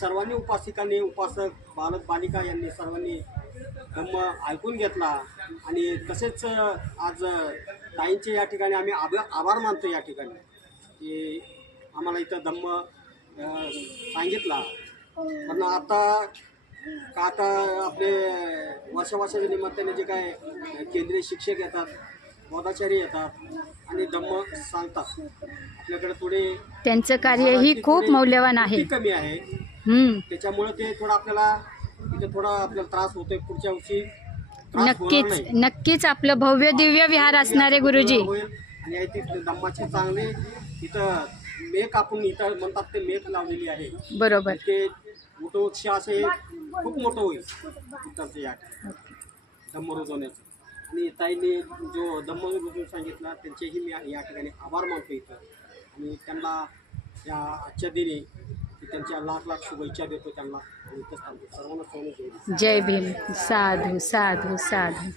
सर्वांनी उपासिकांनी, उपासक, बालक बालिका यांनी सर्वांनी धम्म ऐकून घेतला आणि तसेच आज ताईंचे या ठिकाणी आम्ही आभार मानतो या ठिकाणी की आम्हाला इथं धम्म सांगितला. पण आता आपले वर्षाच्या निमित्ताने जे काय केंद्रीय शिक्षक येतात, पदाचारी येतात आणि धम्म सांगतात, आपल्याकडे थोडे त्यांचं कार्यही खूप मौल्यवान आहे. कमी आहे त्याच्यामुळे ते थोडं आपल्याला त्रास होतोय. पुढच्या वर्षी नक्कीच आपलं भव्य दिव्य विहार असणारे गुरुजी. आणि इथे धम्माचे चांगले इथं मेक आपण इथं म्हणतात ते मेक लावलेली आहे. बरोबर. ते वटवृक्ष असे खूप मोठं होईल इथं या धम्म रुजवण्याचं. आणि ताईंनी जो धम्म रुजवून सांगितला त्यांचेही मी या ठिकाणी आभार मानतो इथं. आणि त्यांना या आजच्या दिनी त्यांच्या लाख शुभेच्छा देतो त्यांना. सर्वांना सोनं. जय भीम. साधू साधू साधू.